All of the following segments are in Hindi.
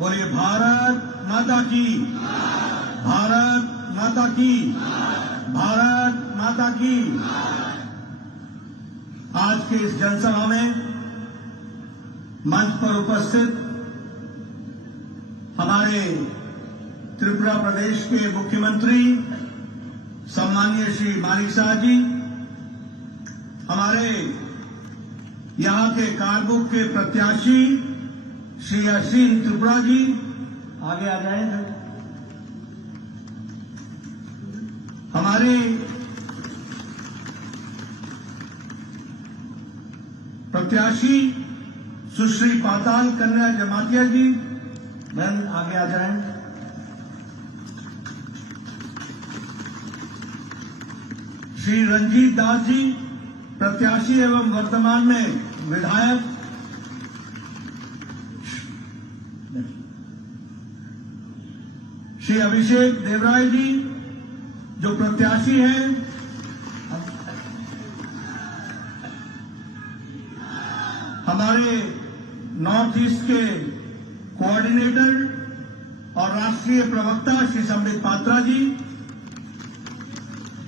बोलिए भारत माता की, भारत माता की, भारत माता की। आज के इस जनसभा में मंच पर उपस्थित हमारे त्रिपुरा प्रदेश के मुख्यमंत्री सम्माननीय श्री मानिक शाह जी, हमारे यहां के कारबुक के प्रत्याशी श्री असीम त्रिपुरा जी, आगे आ जाएंगे। हमारे प्रत्याशी सुश्री पाताल कन्या जमातिया जी, बहन आगे आ जाएं। श्री रंजीत दास जी, प्रत्याशी एवं वर्तमान में विधायक। श्री अभिषेक देवराय जी जो प्रत्याशी हैं। हमारे नॉर्थ ईस्ट के कोऑर्डिनेटर और राष्ट्रीय प्रवक्ता श्री संबित पात्रा जी,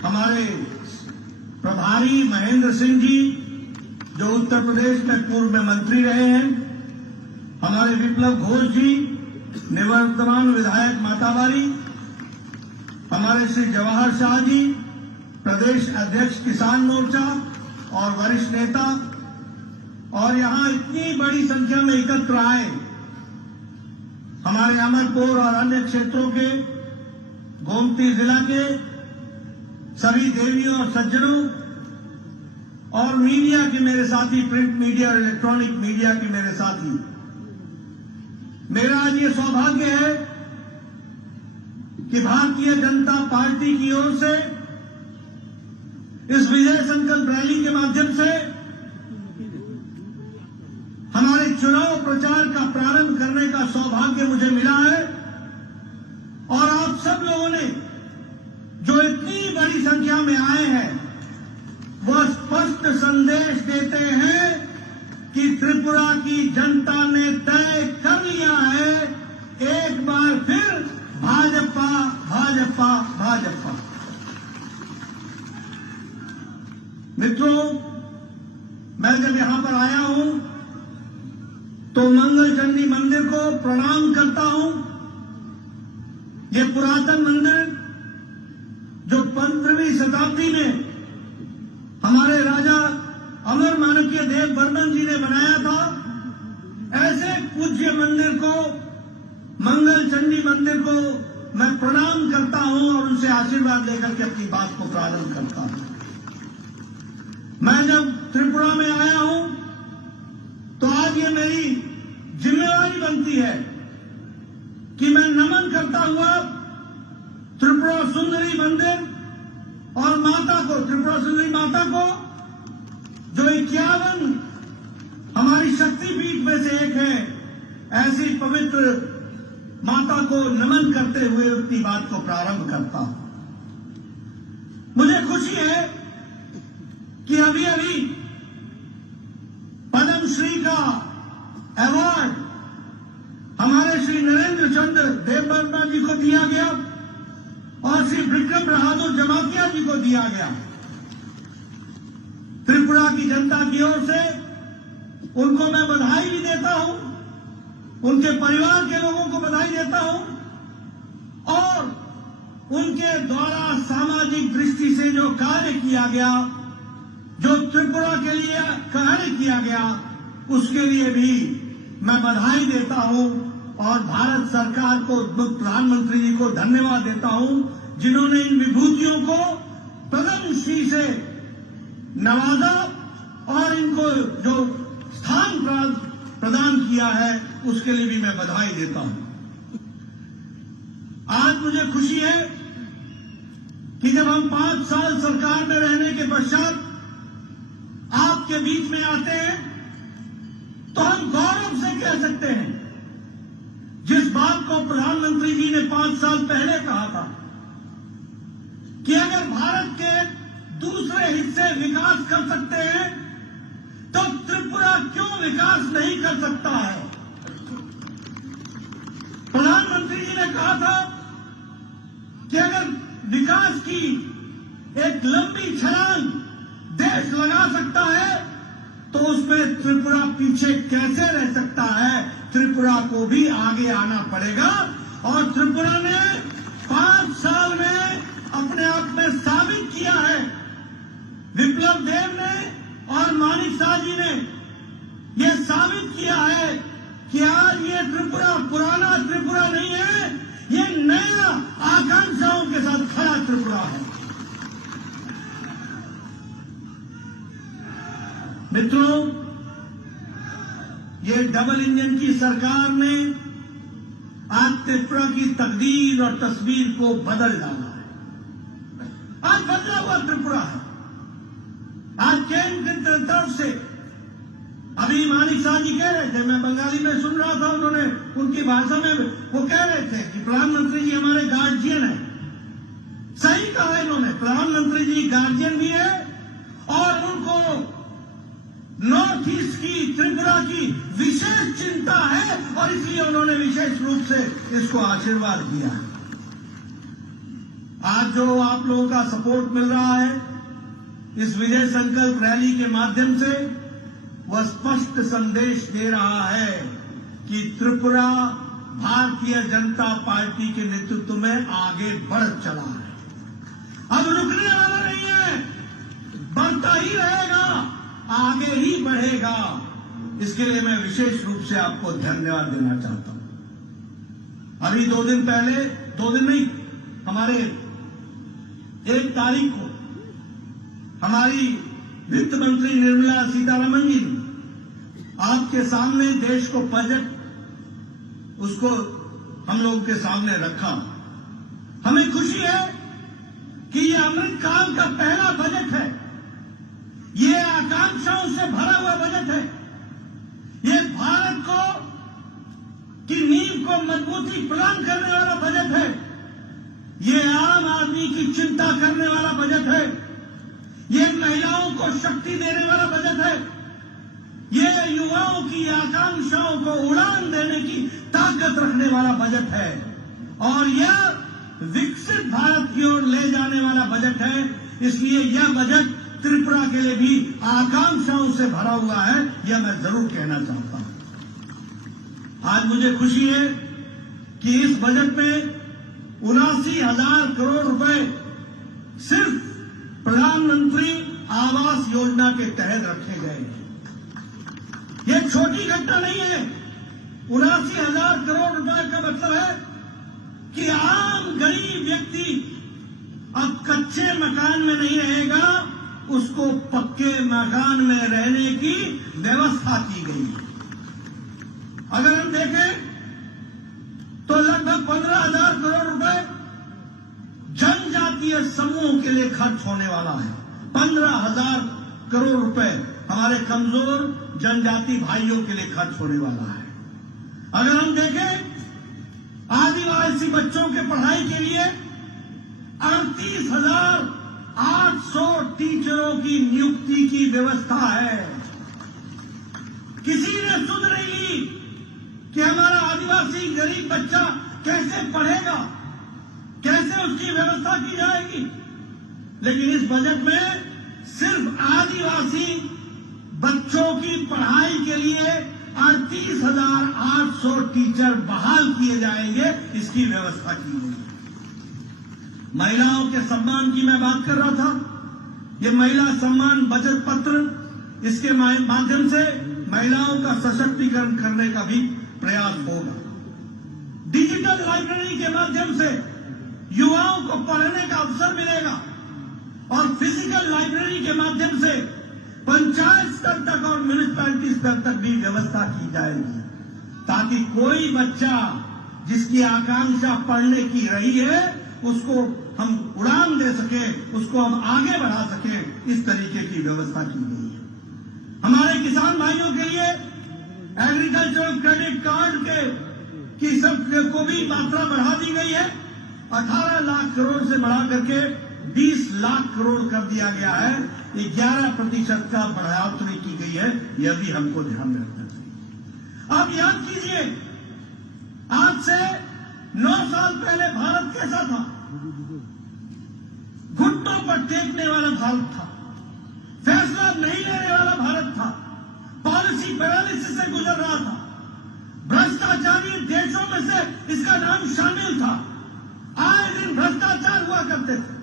हमारे प्रभारी महेंद्र सिंह जी जो उत्तर प्रदेश में पूर्व में मंत्री रहे हैं, हमारे विप्लव घोष जी निवर्तमान विधायक माताबारी, हमारे श्री जवाहर शाह जी प्रदेश अध्यक्ष किसान मोर्चा और वरिष्ठ नेता, और यहां इतनी बड़ी संख्या में एकत्र आए हमारे अमरपुर और अन्य क्षेत्रों के, गोमती जिला के सभी देवियों और सज्जनों और मीडिया के मेरे साथी, प्रिंट मीडिया और इलेक्ट्रॉनिक मीडिया के मेरे साथी, मेरा आज ये सौभाग्य है कि भारतीय जनता पार्टी की ओर से इस विजय संकल्प रैली के माध्यम से हमारे चुनाव प्रचार का प्रारंभ करने का सौभाग्य मुझे मिला है। और आप सब लोगों ने जो इतनी बड़ी संख्या में आए हैं, वह स्पष्ट संदेश देते हैं कि त्रिपुरा की जनता ने तय कर लिया है, एक बार फिर भाजपा भाजपा भाजपा। मित्रों, मैं जब यहां पर आया हूं तो मंगल चंडी मंदिर को प्रणाम करता हूं। ये पुरातन मंदिर जो 15वीं शताब्दी में हमारे राजा अमर माणक्य देव वर्मन जी ने बनाया था, ऐसे पूज्य मंदिर को, मंगल चंडी मंदिर को मैं प्रणाम करता हूं और उनसे आशीर्वाद लेकर के अपनी बात को प्रारंभ करता हूं। मैं जब त्रिपुरा में आया हूं तो आज ये मेरी जिम्मेवारी बनती है कि मैं नमन करता हुआ त्रिपुरा सुंदरी मंदिर और माता को, त्रिपुरा सुंदरी माता को जो 51 हमारी शक्तिपीठ में से एक है, ऐसी पवित्र माता को नमन करते हुए अपनी बात को प्रारंभ करता हूं। मुझे खुशी है कि अभी अभी पद्मश्री का अवार्ड हमारे श्री नरेंद्र चंद्र देव वर्मा जी को दिया गया और श्री विक्रम बहादुर जमातिया जी को दिया गया। त्रिपुरा की जनता की ओर से उनको मैं बधाई भी देता हूं, उनके परिवार के लोगों को बधाई देता हूं, और उनके द्वारा सामाजिक दृष्टि से जो कार्य किया गया, जो त्रिपुरा के लिए कार्य किया गया, उसके लिए भी मैं बधाई देता हूं और भारत सरकार को, प्रधानमंत्री जी को धन्यवाद देता हूं जिन्होंने इन विभूतियों को पद्मश्री से नवाजा और इनको जो स्थान प्रदान किया है उसके लिए भी मैं बधाई देता हूं। आज मुझे खुशी है कि जब हम 5 साल सरकार में रहने के पश्चात आपके बीच में आते हैं तो हम गौरव से कह सकते हैं, जिस बात को प्रधानमंत्री जी ने 5 साल पहले कहा था कि अगर भारत के दूसरे हिस्से विकास कर सकते हैं तो त्रिपुरा क्यों विकास नहीं कर सकता है। प्रधानमंत्री जी ने कहा था कि अगर विकास की एक लंबी छलांग देश लगा सकता है तो उसमें त्रिपुरा पीछे कैसे रह सकता है। त्रिपुरा को भी आगे आना पड़ेगा और त्रिपुरा ने 5 साल में अपने आप में साबित किया है। विप्लव देव ने और मानिक शाह जी ने यह साबित किया है कि आज ये त्रिपुरा पुराना त्रिपुरा नहीं है, ये नया आकांक्षाओं के साथ खड़ा त्रिपुरा है। मित्रों, ये डबल इंजन की सरकार ने आज त्रिपुरा की तकदीर और तस्वीर को बदल डाला है। आज बदला हुआ त्रिपुरा है। आज केंद्र की तरफ से अभी मानिक शाह जी कह रहे थे, मैं बंगाली में सुन रहा था, उन्होंने उनकी भाषा में वो कह रहे थे कि प्रधानमंत्री जी हमारे गार्जियन है। सही कहा इन्होंने, प्रधानमंत्री जी गार्जियन भी है और उनको नॉर्थ ईस्ट की त्रिपुरा की विशेष चिंता है और इसलिए उन्होंने विशेष रूप से इसको आशीर्वाद दिया है। आज जो आप लोगों का सपोर्ट मिल रहा है इस विजय संकल्प रैली के माध्यम से, वह स्पष्ट संदेश दे रहा है कि त्रिपुरा भारतीय जनता पार्टी के नेतृत्व में आगे बढ़ चला है। अब रुकने वाला नहीं है, बढ़ता ही रहेगा, आगे ही बढ़ेगा। इसके लिए मैं विशेष रूप से आपको धन्यवाद देना चाहता हूं। अभी 2 दिन पहले, 2 दिन नहीं, हमारे 1 तारीख को हमारी वित्त मंत्री निर्मला सीतारमण जी ने आपके सामने देश को बजट उसको हम लोगों के सामने रखा। हमें खुशी है कि ये अमृत काल का पहला बजट है। ये आकांक्षाओं से भरा हुआ बजट है। ये भारत को की नींव को मजबूती प्रदान करने वाला बजट है। ये आम आदमी की चिंता करने वाला बजट है। ये महिलाओं को शक्ति देने वाला बजट है। ये युवाओं की आकांक्षाओं को उड़ान देने की ताकत रखने वाला बजट है और यह विकसित भारत की ओर ले जाने वाला बजट है। इसलिए यह बजट त्रिपुरा के लिए भी आकांक्षाओं से भरा हुआ है, यह मैं जरूर कहना चाहता हूं। आज मुझे खुशी है कि इस बजट में 79,000 करोड़ रुपए सिर्फ प्रधानमंत्री आवास योजना के तहत रखे गए हैं। यह छोटी घटना नहीं है। 79,000 करोड़ रुपए का मतलब है कि आम गरीब व्यक्ति अब कच्चे मकान में नहीं रहेगा, उसको पक्के मकान में रहने की व्यवस्था की गई है। अगर हम देखें तो लगभग 15,000 करोड़ रुपए जनजातीय समूहों के लिए खर्च होने वाला है। 15,000 करोड़ रुपए हमारे कमजोर जनजाति भाइयों के लिए खर्च होने वाला है। अगर हम देखें आदिवासी बच्चों के पढ़ाई के लिए 38,800 टीचरों की नियुक्ति की व्यवस्था है। किसी ने सुध नहीं ली कि हमारा आदिवासी गरीब बच्चा कैसे पढ़ेगा, कैसे उसकी व्यवस्था की जाएगी। लेकिन इस बजट में सिर्फ आदिवासी बच्चों की पढ़ाई के लिए 38,800 टीचर बहाल किए जाएंगे, इसकी व्यवस्था की गई है। महिलाओं के सम्मान की मैं बात कर रहा था। ये महिला सम्मान बचत पत्र, इसके माध्यम से महिलाओं का सशक्तिकरण करने का भी प्रयास होगा। डिजिटल लाइब्रेरी के माध्यम से युवाओं को पढ़ने का अवसर मिलेगा और फिजिकल लाइब्रेरी के माध्यम से पंचायत स्तर तक और म्यूनिसिपैलिटी स्तर तक भी व्यवस्था की जाएगी, ताकि कोई बच्चा जिसकी आकांक्षा पढ़ने की रही है उसको हम उड़ान दे सके, उसको हम आगे बढ़ा सके। इस तरीके की व्यवस्था की गई है। हमारे किसान भाइयों के लिए एग्रीकल्चरल क्रेडिट कार्ड की सब को भी मात्रा बढ़ा दी गई है। 18 लाख करोड़ से बढ़ा करके 20 लाख करोड़ कर दिया गया है। 11% का बढ़ोतरी की गई है, यह भी हमको ध्यान रखना चाहिए। आप याद कीजिए, आज से 9 साल पहले भारत कैसा था? घुटनों पर टेकने वाला भारत था, फैसला नहीं लेने वाला भारत था, पॉलिसी पैरालिसिस से गुजर रहा था, भ्रष्टाचारी देशों में से इसका नाम शामिल था, आए दिन भ्रष्टाचार हुआ करते थे।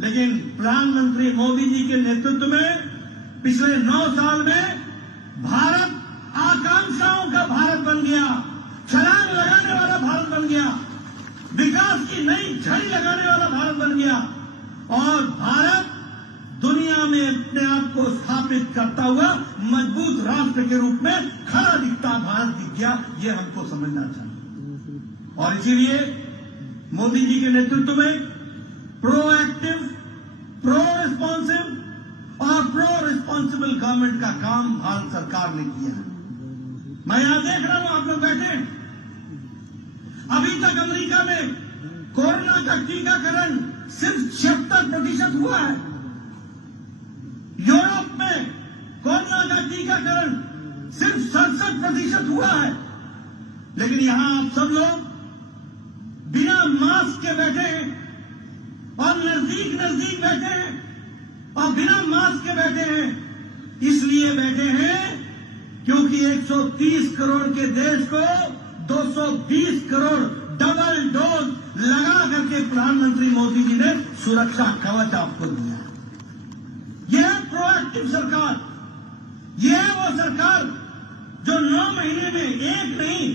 लेकिन प्रधानमंत्री मोदी जी के नेतृत्व में पिछले 9 साल में भारत आकांक्षाओं का भारत बन गया, छलांग लगाने वाला भारत बन गया, विकास की नई झड़ी लगाने वाला भारत बन गया और भारत दुनिया में अपने आप को स्थापित करता हुआ मजबूत राष्ट्र के रूप में खड़ा दिखता भारत दिख गया। ये हमको समझना चाहिए और इसीलिए मोदी जी के नेतृत्व में प्रोएक्टिव, प्रो रिस्पॉन्सिव और प्रो रिस्पॉन्सिबल गवर्नमेंट का काम भारत सरकार ने किया है। मैं यहां देख रहा हूं, आप लोग बैठे हैं, अभी तक अमेरिका में कोरोना का टीकाकरण सिर्फ 76% हुआ है। यूरोप में कोरोना का टीकाकरण सिर्फ 67% हुआ है। लेकिन यहां आप सब लोग बिना मास्क के बैठे हैं और नजदीक नजदीक बैठे हैं और बिना मास्क के बैठे हैं। इसलिए बैठे हैं क्योंकि 130 करोड़ के देश को 220 करोड़ डबल डोज लगा करके प्रधानमंत्री मोदी जी ने सुरक्षा कवच आपको दिया। यह प्रोएक्टिव सरकार, यह वो सरकार जो 9 महीने में एक नहीं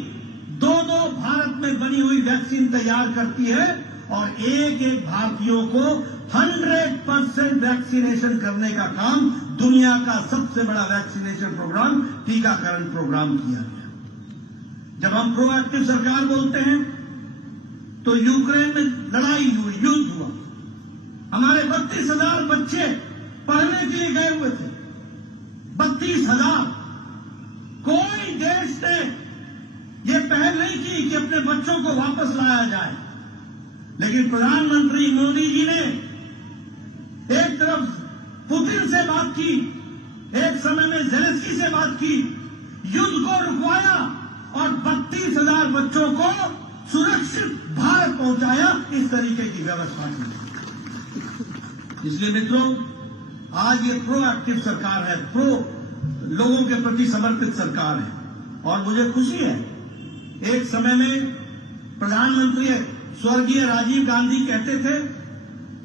2-2 भारत में बनी हुई वैक्सीन तैयार करती है और एक भारतीयों को 100% वैक्सीनेशन करने का काम दुनिया का सबसे बड़ा वैक्सीनेशन प्रोग्राम, टीकाकरण प्रोग्राम किया गया। जब हम प्रोएक्टिव सरकार बोलते हैं तो यूक्रेन में लड़ाई हुई, युद्ध हुआ, हमारे 32,000 बच्चे पढ़ने के लिए गए हुए थे। 32,000। कोई देश ने यह पहल नहीं की कि अपने बच्चों को वापस लाया जाए, लेकिन प्रधानमंत्री मोदी जी ने एक तरफ पुतिन से बात की, एक समय में ज़ेलेंस्की से बात की, युद्ध को रुकवाया और 32,000 बच्चों को सुरक्षित भारत पहुंचाया। इस तरीके की व्यवस्था की। इसलिए मित्रों, आज ये प्रोएक्टिव सरकार है, लोगों के प्रति समर्पित सरकार है और मुझे खुशी है। एक समय में प्रधानमंत्री स्वर्गीय राजीव गांधी कहते थे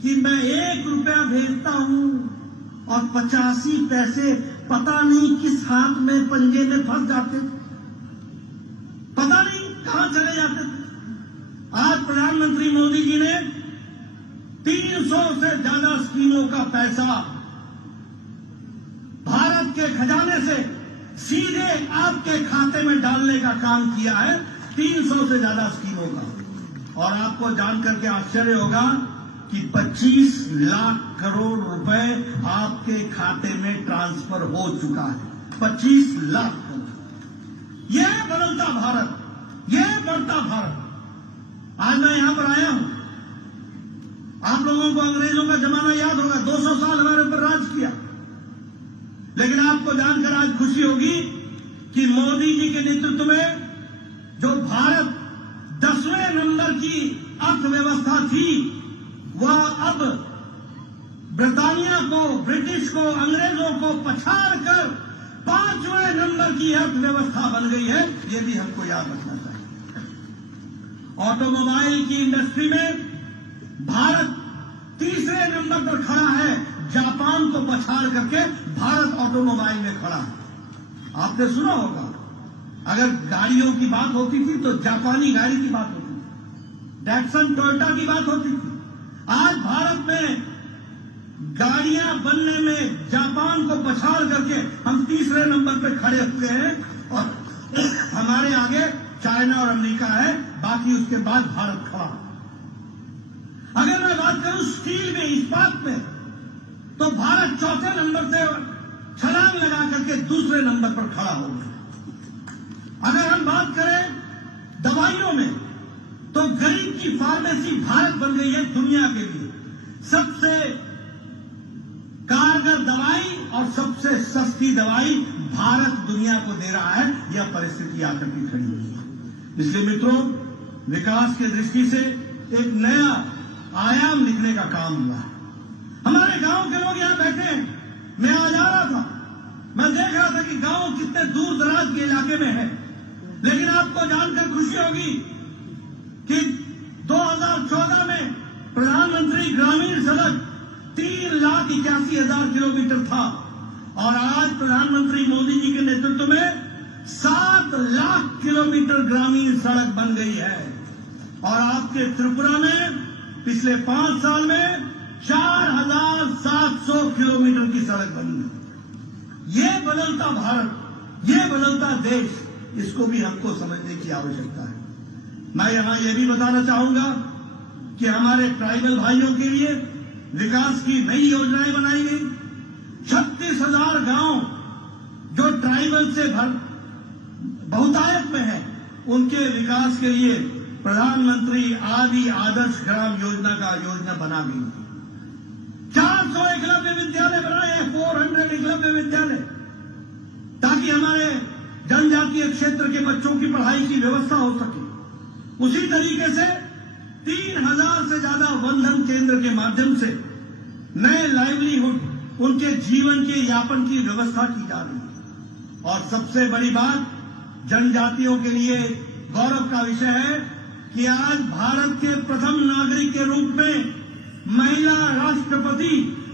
कि मैं 1 रुपया भेजता हूं और 85 पैसे पता नहीं किस हाथ में पंजे में फंस जाते थे, पता नहीं कहां चले जाते थे। आज प्रधानमंत्री मोदी जी ने 300 से ज्यादा स्कीमों का पैसा भारत के खजाने से सीधे आपके खाते में डालने का काम किया है, 300 से ज्यादा स्कीमों का। और आपको जानकर के आश्चर्य होगा कि 25 लाख करोड़ रुपए आपके खाते में ट्रांसफर हो चुका है। 25 लाख करोड़। यह बदलता भारत, यह बढ़ता भारत। आज मैं यहां पर आया हूं, आप लोगों को अंग्रेजों का जमाना याद होगा, 200 साल हमारे ऊपर राज किया। लेकिन आपको जानकर आज खुशी होगी कि मोदी जी के नेतृत्व में जो भारत 10वें नंबर की अर्थव्यवस्था थी, वह अब ब्रिटानिया को, ब्रिटिश को, अंग्रेजों को पछाड़ कर 5वें नंबर की अर्थव्यवस्था बन गई है। यह भी हमको याद रखना चाहिए। ऑटोमोबाइल की इंडस्ट्री में भारत 3रे नंबर पर खड़ा है, जापान को पछाड़ करके भारत ऑटोमोबाइल में खड़ा है। आपने सुना होगा, अगर गाड़ियों की बात होती थी तो जापानी गाड़ी की बात होती थी, डैटसन टोयोटा की बात होती थी। आज भारत में गाड़ियां बनने में जापान को पछाड़ करके हम 3रे नंबर पर खड़े हुए हैं और हमारे आगे चाइना और अमेरिका है, बाकी उसके बाद भारत खड़ा। अगर मैं बात करूं स्टील में, इस्पात में, तो भारत 4थे नंबर से छलांग लगा करके 2रे नंबर पर खड़ा हो गया। अगर हम बात करें दवाइयों में, तो गरीब की फार्मेसी भारत बन गई है दुनिया के लिए सबसे कारगर दवाई और सबसे सस्ती दवाई भारत दुनिया को दे रहा है। यह परिस्थिति आकर के खड़ी हुई है। इसलिए मित्रों, विकास की दृष्टि से एक नया आयाम लिखने का काम हुआ। हमारे गांव के लोग यहां बैठे हैं। मैं आज आ रहा था, मैं देख रहा था कि गांव कितने दूर दराज के इलाके में है, लेकिन आपको जानकर खुशी होगी कि 2014 में प्रधानमंत्री ग्रामीण सड़क 3,81,000 किलोमीटर था और आज प्रधानमंत्री मोदी जी के नेतृत्व में 7 लाख किलोमीटर ग्रामीण सड़क बन गई है। और आपके त्रिपुरा में पिछले 5 साल में 4,700 किलोमीटर की सड़क बनी है। ये बदलता भारत, ये बदलता देश, इसको भी हमको समझने की आवश्यकता है। मैं यहां यह भी बताना चाहूंगा कि हमारे ट्राइबल भाइयों के लिए विकास की नई योजनाएं बनाई गई। 36,000 गांव जो ट्राइबल से बहुतायत में है, उनके विकास के लिए प्रधानमंत्री आदि आदर्श ग्राम योजना का योजना बना गई। 400 एकलव्य विद्यालय बनाए हैं, 400 एकलव्य विद्यालय, ताकि हमारे जनजातीय क्षेत्र के बच्चों की पढ़ाई की व्यवस्था हो सके। उसी तरीके से 3,000 से ज्यादा वंदन केंद्र के माध्यम से नए लाइवलीहुड, उनके जीवन के यापन की व्यवस्था की जा रही है। और सबसे बड़ी बात, जनजातियों के लिए गौरव का विषय है कि आज भारत के प्रथम नागरिक के रूप में महिला राष्ट्रपति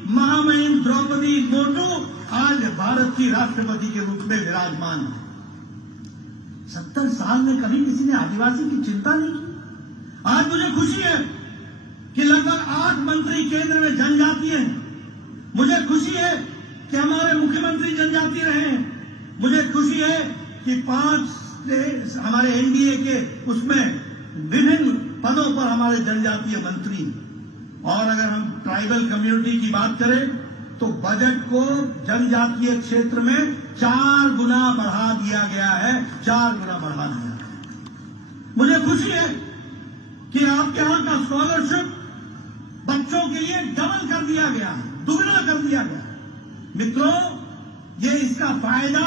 महामहिम द्रौपदी मुर्मू आज भारत की राष्ट्रपति के रूप में विराजमान है। 70 साल में कभी किसी ने आदिवासी की चिंता नहीं की। आज मुझे खुशी है कि लगभग 8 मंत्री केंद्र में जनजातीय हैं। मुझे खुशी है कि हमारे मुख्यमंत्री जनजातीय रहे हैं। मुझे खुशी है कि 5 हमारे एनडीए के उसमें विभिन्न पदों पर हमारे जनजातीय मंत्री। और अगर हम ट्राइबल कम्युनिटी की बात करें तो बजट को जनजातीय क्षेत्र में 4 गुना बढ़ा दिया गया है, 4 गुना बढ़ा दिया है। मुझे खुशी है कि आपके यहां का स्कॉलरशिप बच्चों के लिए डबल कर दिया गया है, दुगना कर दिया गया है। मित्रों, ये इसका फायदा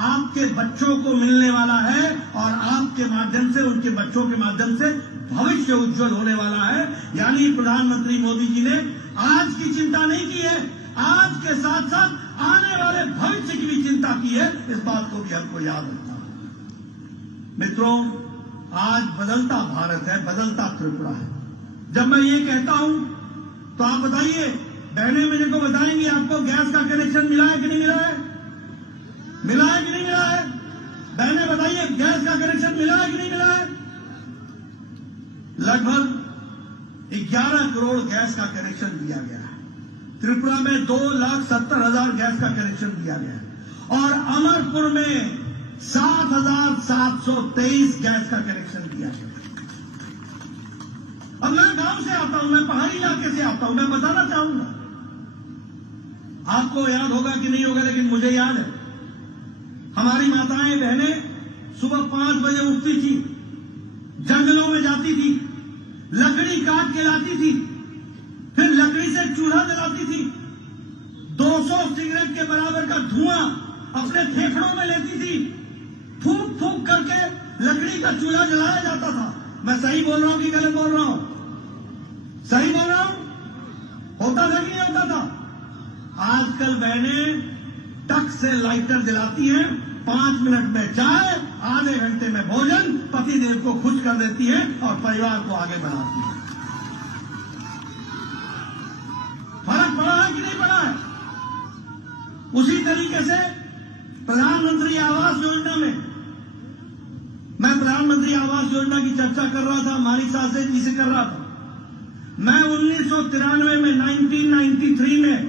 आपके बच्चों को मिलने वाला है और आपके माध्यम से, उनके बच्चों के माध्यम से भविष्य उज्जवल होने वाला है। यानी प्रधानमंत्री मोदी जी ने आज की चिंता नहीं की है, आज के साथ साथ आने वाले भविष्य की भी चिंता की है। इस बात को भी हमको याद रखना है। मित्रों, आज बदलता भारत है, बदलता त्रिपुरा है। जब मैं ये कहता हूं तो आप बताइए, बहनें मेरे को बताएंगी, आपको गैस का कनेक्शन मिला है कि नहीं मिला है? मिला है कि नहीं मिला है? बहनें बताइए, गैस का कनेक्शन मिला है कि नहीं मिला है? लगभग 11 करोड़ गैस का कनेक्शन दिया गया है। त्रिपुरा में 2,70,000 गैस का कनेक्शन दिया गया है और अमरपुर में 7,723 गैस का कनेक्शन दिया गया। अब मैं गांव से आता हूं, मैं पहाड़ी इलाके से आता हूं, मैं बताना चाहूंगा, आपको याद होगा कि नहीं होगा, लेकिन मुझे याद है, हमारी माताएं बहनें सुबह 5 बजे उठती थी, जंगलों में जाती थी, लकड़ी काट के लाती थी, फिर लकड़ी से चूल्हा जलाती थी, 200 सिगरेट के बराबर का धुआं अपने फेफड़ों में लेती थी, फूंक फूंक करके लकड़ी का चूल्हा जलाया जाता था। मैं सही बोल रहा हूं कि गलत बोल रहा हूं? सही बोल रहा हूं? होता था कि नहीं होता था? आजकल बहनें टक से लाइटर जलाती हैं, 5 मिनट में चाय, आधे घंटे में भोजन, पतिदेव को खुश कर देती है और परिवार को आगे बढ़ाती है। फर्क पड़ा है कि नहीं पड़ा है? उसी तरीके से प्रधानमंत्री आवास योजना में, मैं प्रधानमंत्री आवास योजना की चर्चा कर रहा था, मानिसा से जी से कर रहा था। मैं 1993 में 1993 में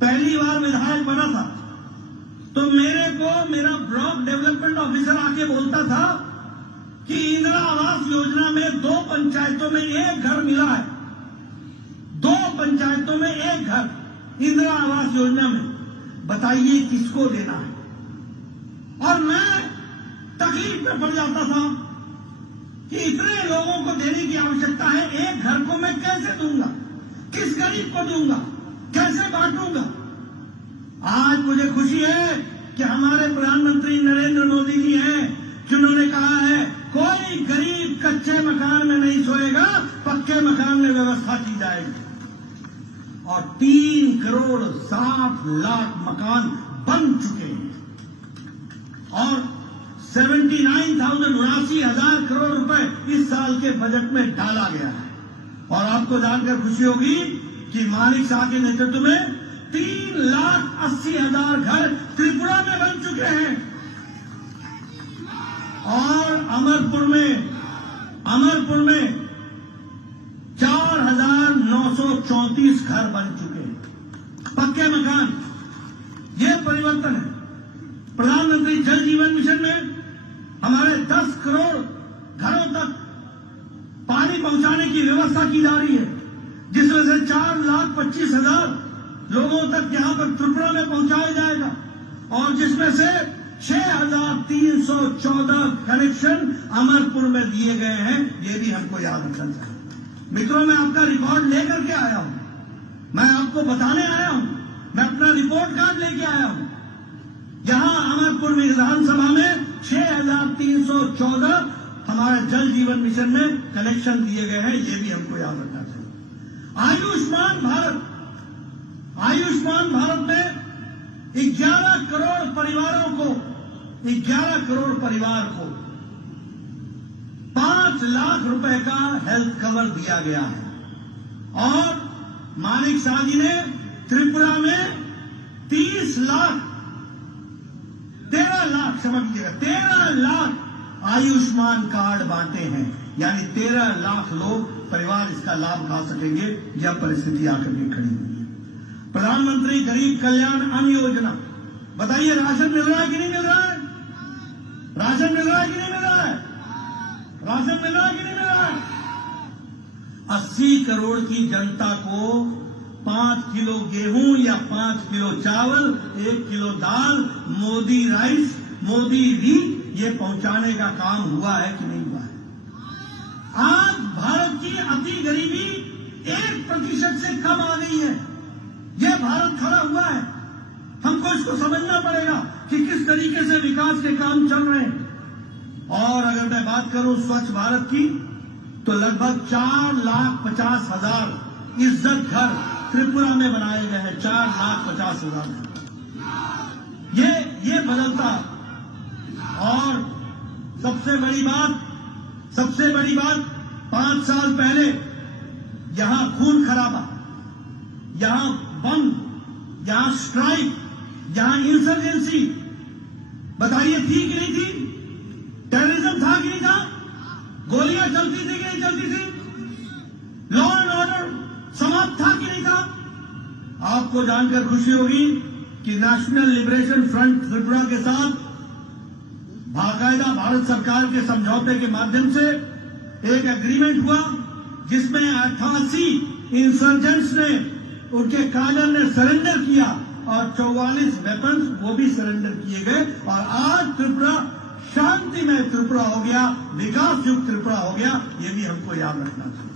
पहली बार विधायक बना था, तो मेरे को मेरा ब्लॉक डेवलपमेंट ऑफिसर आके बोलता था कि इंदिरा आवास योजना में 2 पंचायतों में 1 घर मिला है, 2 पंचायतों में 1 घर इंदिरा आवास योजना में, बताइए किसको देना है? और मैं तकलीफ में पड़ जाता था कि इतने लोगों को देने की आवश्यकता है, 1 घर को मैं कैसे दूंगा, किस गरीब को दूंगा, कैसे बांटूंगा? आज मुझे खुशी है कि हमारे प्रधानमंत्री नरेंद्र मोदी जी हैं, जिन्होंने कहा है कोई गरीब कच्चे मकान में नहीं सोएगा, पक्के मकान में व्यवस्था की जाएगी। और 3,60,00,000 मकान बन चुके हैं और 79,79,000 करोड़ रुपए इस साल के बजट में डाला गया है। और आपको जानकर खुशी होगी कि मानिक शाह के नेतृत्व में 3,80,000 घर त्रिपुरा में बन चुके हैं और अमरपुर में 4,934 घर बन चुके हैं, पक्के मकान। ये परिवर्तन है। प्रधानमंत्री जल जीवन मिशन में हमारे 10 करोड़ घरों तक पानी पहुंचाने की व्यवस्था की जा रही है, जिसमें से 4,25,000 लोगों तक यहां पर त्रिपुरा में पहुंचाया जाएगा और जिसमें से 6,314 कनेक्शन अमरपुर में दिए गए हैं। ये भी हमको याद रखना चाहिए। मित्रों, मैं आपका रिकॉर्ड लेकर के आया हूं, मैं आपको बताने आया हूं, मैं अपना रिपोर्ट कार्ड लेके आया हूं। यहां अमरपुर में विधानसभा में 6,314 हमारे जल जीवन मिशन में कनेक्शन दिए गए हैं। ये भी हमको याद रखना चाहिए। आयुष्मान भारत में 11 करोड़ परिवारों को 5 लाख रुपए का हेल्थ कवर दिया गया है। और मानिक शाह जी ने त्रिपुरा में 13 लाख आयुष्मान कार्ड बांटे हैं, यानी 13 लाख लोग परिवार इसका लाभ उठा सकेंगे जब परिस्थिति आकर के खड़ी हुई है। प्रधानमंत्री गरीब कल्याण अन्न योजना, बताइए राशन मिल रहा है कि नहीं मिल रहा है? राशन मिल रहा है कि नहीं मिल रहा है? राशन मिल रहा है कि नहीं मिल रहा है? 80 करोड़ की जनता को 5 किलो गेहूं या 5 किलो चावल, 1 किलो दाल, मोदी राइस, मोदी री, ये पहुंचाने का काम हुआ है कि नहीं हुआ है? आज भारत की अति गरीबी 1% से कम आ गई है। यह भारत खड़ा हुआ है। हमको इसको समझना पड़ेगा कि किस तरीके से विकास के काम चल रहे हैं। और अगर मैं बात करूं स्वच्छ भारत की, तो लगभग 4,50,000 इज्जत घर त्रिपुरा में बनाए गए हैं। 4,50,000 ये बदलता। और सबसे बड़ी बात 5 साल पहले यहां खून खराबा, यहां बम, यहां स्ट्राइक, यहां इंसर्जेंसी, बताइए थी कि नहीं थी? टेररिज्म था कि नहीं था? गोलियां चलती थी कि नहीं चलती थी? लॉ एंड ऑर्डर समाप्त था कि नहीं था? आपको जानकर खुशी होगी कि नेशनल लिबरेशन फ्रंट त्रिपुरा के साथ बाकायदा भारत सरकार के समझौते के माध्यम से एक एग्रीमेंट हुआ, जिसमें 88 इंसर्जेंट्स ने, उनके कानून ने सरेंडर किया और 44 वेपन्स वो भी सरेंडर किए गए। और आज त्रिपुरा शांतिमय त्रिपुरा हो गया, विकास युक्त त्रिपुरा हो गया। ये भी हमको याद रखना चाहिए।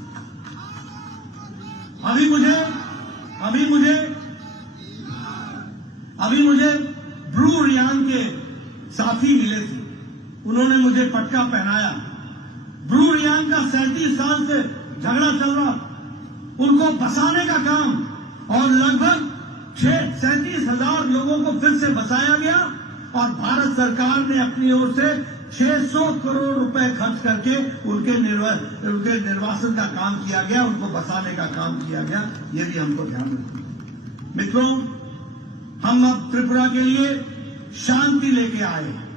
अभी मुझे ब्रू रियांग के साथी मिले थे, उन्होंने मुझे पटका पहनाया। ब्रू रियांग का 37 साल से झगड़ा चल रहा, उनको बसाने का काम, और लगभग 37,000 लोगों को फिर से बसाया गया। और भारत सरकार ने अपनी ओर से 600 करोड़ रुपए खर्च करके उनके निर्वासन का काम किया गया, उनको बसाने का काम किया गया। ये भी हमको ध्यान रखना। मित्रों, हम अब त्रिपुरा के लिए शांति लेके आए हैं।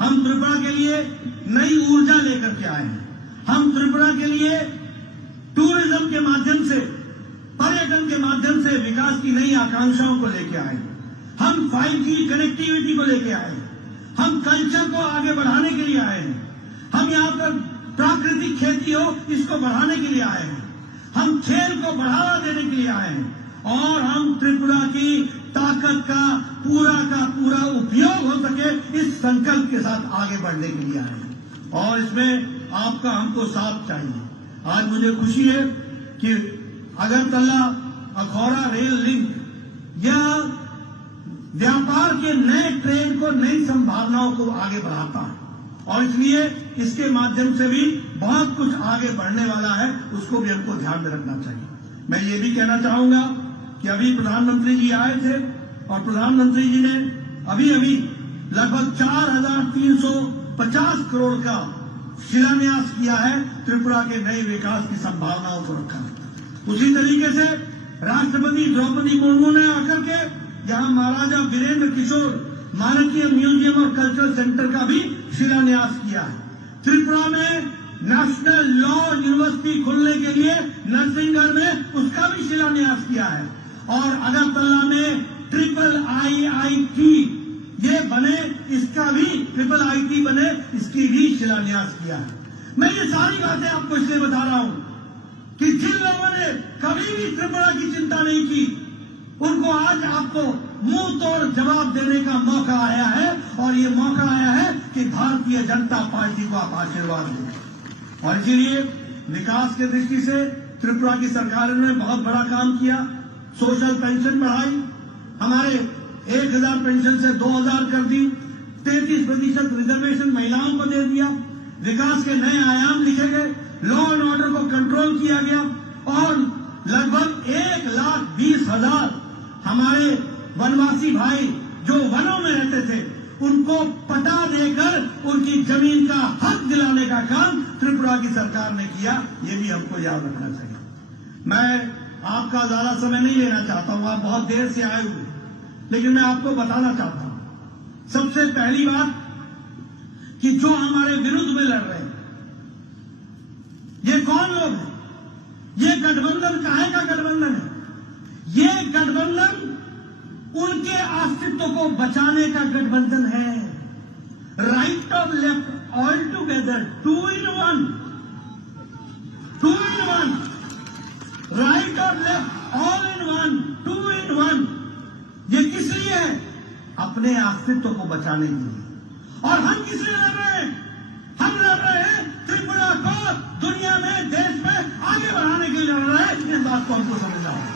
हम त्रिपुरा के लिए नई ऊर्जा लेकर के आए हैं। हम त्रिपुरा के लिए टूरिज्म के माध्यम से, पर्यटन के माध्यम से विकास की नई आकांक्षाओं को लेके आए हैं। हम 5G कनेक्टिविटी को लेके आए हैं। हम कल्चर को आगे बढ़ाने के लिए आए हैं। हम यहाँ पर प्राकृतिक खेती हो, इसको बढ़ाने के लिए आए हैं। हम खेल को बढ़ावा देने के लिए आए हैं। और हम त्रिपुरा की ताकत का पूरा उपयोग हो सके, इस संकल्प के साथ आगे बढ़ने के लिए आए हैं। और इसमें आपका हमको साथ चाहिए। आज मुझे खुशी है कि अगरतला अखौरा रेल लिंक यह व्यापार के नए ट्रेंड को, नई संभावनाओं को आगे बढ़ाता है। और इसलिए इसके माध्यम से भी बहुत कुछ आगे बढ़ने वाला है, उसको भी हमको ध्यान में रखना चाहिए। मैं ये भी कहना चाहूंगा कि अभी प्रधानमंत्री जी आए थे और प्रधानमंत्री जी ने अभी लगभग 4,350 करोड़ का शिलान्यास किया है, त्रिपुरा के नए विकास की संभावनाओं को रखा। उसी तरीके से राष्ट्रपति द्रौपदी मुर्मू ने आकर के यहाँ महाराजा वीरेंद्र किशोर मानकीय म्यूजियम और कल्चरल सेंटर का भी शिलान्यास किया है। त्रिपुरा में नेशनल लॉ यूनिवर्सिटी खुलने के लिए नरसिंहगढ़ में उसका भी शिलान्यास किया है और अगरतला में IIIT ये बने, इसका भी IIIT बने, इसकी भी शिलान्यास किया है। मैं ये सारी बातें आपको इसलिए बता रहा हूं कि जिन लोगों ने कभी भी त्रिपुरा की चिंता नहीं की, उनको आज आपको मुंह तोड़ जवाब देने का मौका आया है और ये मौका आया है कि भारतीय जनता पार्टी को आप आशीर्वाद दें। और इसीलिए विकास की दृष्टि से त्रिपुरा की सरकार ने बहुत बड़ा काम किया। सोशल पेंशन बढ़ाई, हमारे 1,000 पेंशन से 2,000 कर दी, 33% रिजर्वेशन महिलाओं को दे दिया, विकास के नए आयाम लिखे गए, लॉ एंड ऑर्डर को कंट्रोल किया गया और लगभग 1,20,000 हमारे वनवासी भाई जो वनों में रहते थे उनको पटा देकर उनकी जमीन का हक दिलाने का काम त्रिपुरा की सरकार ने किया। ये भी हमको याद रखना चाहिए। मैं आपका ज्यादा समय नहीं लेना चाहता हूं, आप बहुत देर से आए हुए, लेकिन मैं आपको बताना चाहता हूं सबसे पहली बात कि जो हमारे विरुद्ध में लड़ रहे हैं ये कौन लोग हैं? ये गठबंधन काहे का गठबंधन है? ये गठबंधन उनके अस्तित्व को बचाने का गठबंधन है। राइट और left all together, 2 in 1, 2 in 1, right और लेफ्ट ऑल इन 1, 2 in 1। ये किस लिए है? अपने अस्तित्व को बचाने के लिए। और हम किस लिए लड़ रहे हैं? हम लड़ रहे हैं त्रिपुरा को दुनिया में, देश में आगे बढ़ाने के लिए लड़ रहे हैं। इस बात को हमको समझना होगा।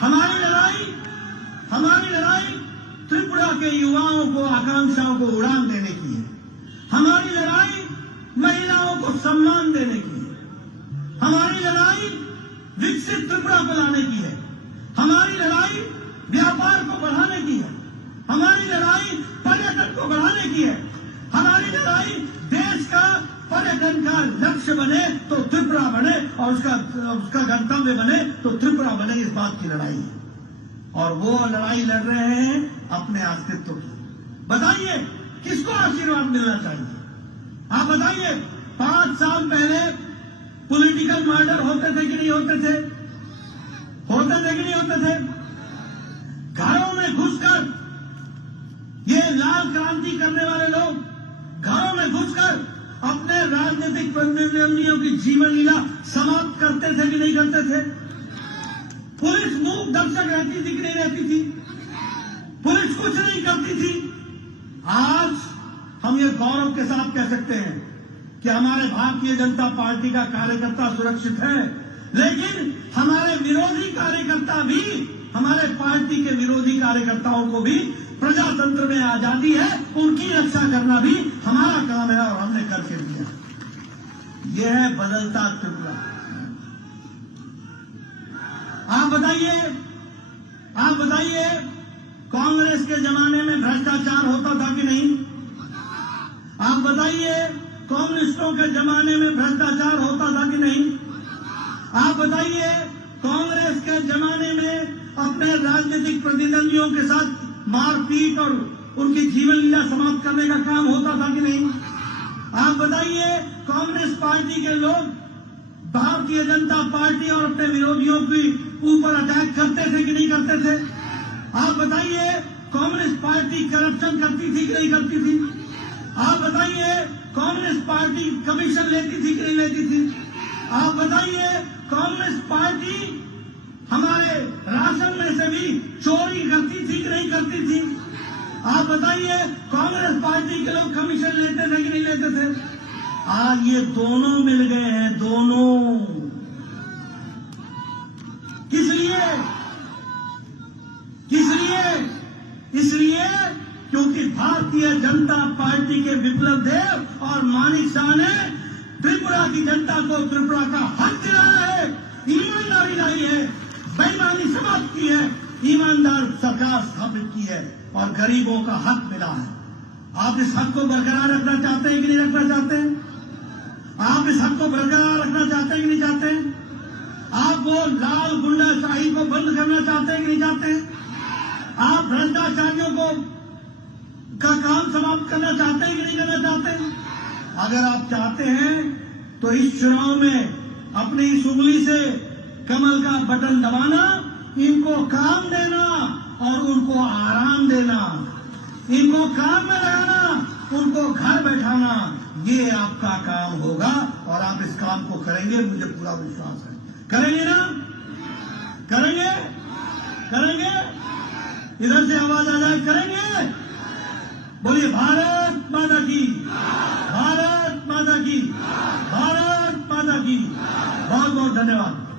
हमारी लड़ाई त्रिपुरा के युवाओं को, आकांक्षाओं को उड़ान देने की है। हमारी लड़ाई महिलाओं को सम्मान देने की है। हमारी लड़ाई विकसित त्रिपुरा को लाने की है। हमारी लड़ाई व्यापार को बढ़ाने की है। हमारी लड़ाई पर्यटन को बढ़ाने की है। हमारी लड़ाई देश का पर्यटन का लक्ष्य बने तो त्रिपुरा बने और उसका गंतव्य बने तो त्रिपुरा बने, इस बात की लड़ाई है। और वो लड़ाई लड़ रहे हैं अपने अस्तित्व की। बताइए किसको आशीर्वाद मिलना चाहिए? आप बताइए, 5 साल पहले पॉलिटिकल मर्डर होते थे कि नहीं होते थे? होते थे कि नहीं होते थे? घरों में घुसकर ये लाल क्रांति करने वाले लोग घरों में घुसकर अपने राजनीतिक प्रतिद्वंदियों की जीवन लीला समाप्त करते थे कि नहीं करते थे? पुलिस मूक दर्शक रहती थी कि नहीं रहती थी? पुलिस कुछ नहीं करती थी। आज हम ये गौरव के साथ कह सकते हैं कि हमारे भारतीय जनता पार्टी का कार्यकर्ता सुरक्षित है, लेकिन हमारे विरोधी कार्यकर्ता भी, हमारे पार्टी के विरोधी कार्यकर्ताओं को भी प्रजातंत्र में आजादी है, उनकी रक्षा करना भी हमारा काम है और हमने करके दिया। यह है बदलता त्रिपुरा। आप बताइए कांग्रेस के जमाने में भ्रष्टाचार होता था कि नहीं? आप बताइए कम्युनिस्टों के जमाने में भ्रष्टाचार होता था कि नहीं? आप बताइए कांग्रेस के जमाने में अपने राजनीतिक प्रतिद्वंदियों के साथ मारपीट और उनकी जीवन लीला समाप्त करने का काम होता था कि नहीं? आप बताइए कांग्रेस पार्टी के लोग भारतीय जनता पार्टी और अपने विरोधियों के ऊपर अटैक करते थे कि नहीं करते थे? आप बताइए कांग्रेस पार्टी करप्शन करती थी कि नहीं करती थी? आप बताइए कांग्रेस पार्टी कमीशन लेती थी कि नहीं लेती थी? आप बताइए कांग्रेस पार्टी हमारे राशन में से भी चोरी करती थी कि नहीं करती थी? आप बताइए कांग्रेस पार्टी के लोग कमीशन लेते थे कि नहीं लेते थे? आज ये दोनों मिल गए हैं, दोनों। किस लिए? इसलिए कि क्योंकि भारतीय जनता पार्टी के विप्लव देव और मानिक शाह ने त्रिपुरा की जनता को त्रिपुरा का हक दिलाया है, ईमानदारी लाई है, बेईमानी समाप्त की है, ईमानदार सरकार स्थापित की है और गरीबों का हक मिला है। आप इस हक को बरकरार रखना चाहते हैं कि नहीं रखना चाहते हैं? आप इस हक को बरकरार रखना चाहते हैं कि नहीं चाहते हैं? आप वो लाल गुंडाशाही को बंद करना चाहते हैं कि नहीं चाहते हैं? आप भ्रष्टाचारियों को का काम समाप्त करना चाहते हैं कि नहीं करना चाहते हैं? अगर आप चाहते हैं तो इस चुनाव में अपनी इस उंगली से कमल का बटन दबाना, इनको काम देना और उनको आराम देना, इनको काम में लगाना, उनको घर बैठाना, ये आपका काम होगा और आप इस काम को करेंगे, मुझे पूरा विश्वास है। करेंगे ना? करेंगे? करेंगे? इधर से आवाज आ जाए, करेंगे? बोलिए भारत माता की, भारत माता की, भारत माता की। बहुत बहुत धन्यवाद।